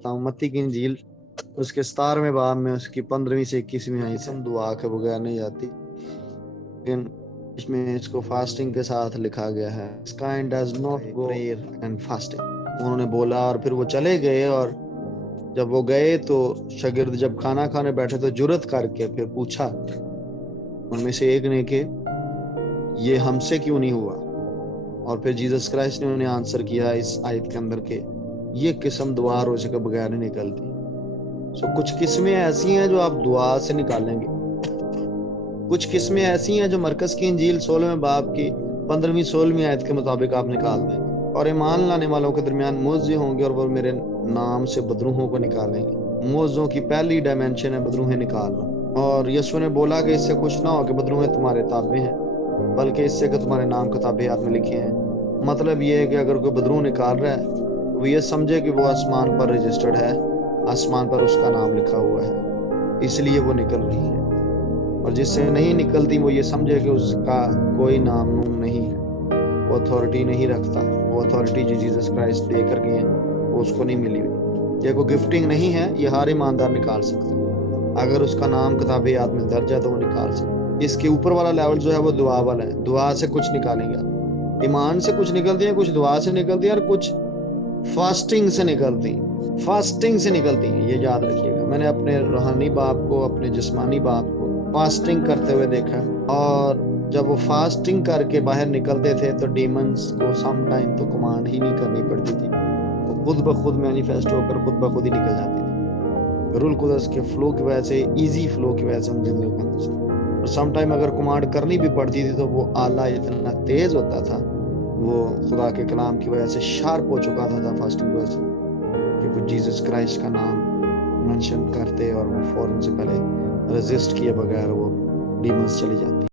मत्ती की इंजील उसके 17वें बाब में उसकी 15वीं से 21वीं आई से दुआ के बगैर नहीं जाती, लेकिन इसमें इसको फास्टिंग के साथ लिखा गया है, kind does not go prayer and fasting. उन्होंने बोला और फिर वो चले गए, और जब वो गए तो शागिर्द जब खाना खाने बैठे तो जुर्रत करके फिर पूछा उनमें से एक ने कि ये हमसे क्यों नहीं हुआ, और फिर जीसस क्राइस्ट ने उन्हें आंसर किया इस आयत के अंदर के ये किस्म दुआ रोजे के बगैर नहीं निकलती। सो कुछ किस्में ऐसी हैं जो आप दुआ से निकालेंगे, कुछ किस्में ऐसी हैं जो मरकज की इंजील 16वें बाब की 15वीं 16वीं आयत के मुताबिक आप निकाल देंगे, और ईमान लाने वालों के दरमियान मोजे होंगे और वो मेरे नाम से बदरूहों को निकालेंगे। मोजों की पहली डायमेंशन है बदरूहें निकालना, और यीशु ने बोला कि इससे कुछ ना हो कि बदरूहें तुम्हारे ताबे हैं, बल्कि इससे कि तुम्हारे नाम किताबें में लिखे हैं। मतलब ये है कि अगर कोई बदरूह निकाल रहा है तो वो ये समझे कि वो आसमान पर रजिस्टर्ड है, आसमान पर उसका नाम लिखा हुआ है, इसलिए वो निकल रही है। और जिससे नहीं निकलती वो ये समझे कि उसका कोई नाम नूम नहीं है, वो अथॉरिटी नहीं रखता, वो अथॉरिटी जो जीसस क्राइस्ट दे कर गए हैं वो उसको नहीं मिली हुई। ये कोई गिफ्टिंग नहीं है, ये हर ईमानदार निकाल सकता है। अगर उसका नाम किताब याद में दर्ज है तो वो निकाल सकता है। इसके ऊपर वाला लेवल जो है वो दुआ वाला है, दुआ से कुछ निकालेंगे आप, ईमान से कुछ निकलती है, कुछ दुआ से निकलती है, और कुछ फास्टिंग से निकलती है, फास्टिंग से निकलती है। ये याद रखिएगा, मैंने अपने रूहानी बाप को, अपने जिस्मानी बाप को फास्टिंग करते हुए देखा, और जब वो फास्टिंग करके बाहर निकलते थे तो डीमंस को सम टाइम तो कमांड ही नहीं करनी पड़ती थी, वो खुद ब खुद मैनिफेस्ट होकर खुद ब खुद ही निकल जाती थी, रूल कुदस के फ्लो की वजह से, इजी फ्लो की वजह से उन जिंदगियों के अंदर से। और सम टाइम अगर कमांड करनी भी पड़ती थी तो वो आला इतना तेज होता था, वो खुदा के कलाम की वजह से शार्प हो चुका था फास्टिंग की वजह से, कि वो जीसस क्राइस्ट का नाम मेंशन करते और वो फौरन से पहले रेजिस्ट किए बगैर वो डीमंस चली जाती।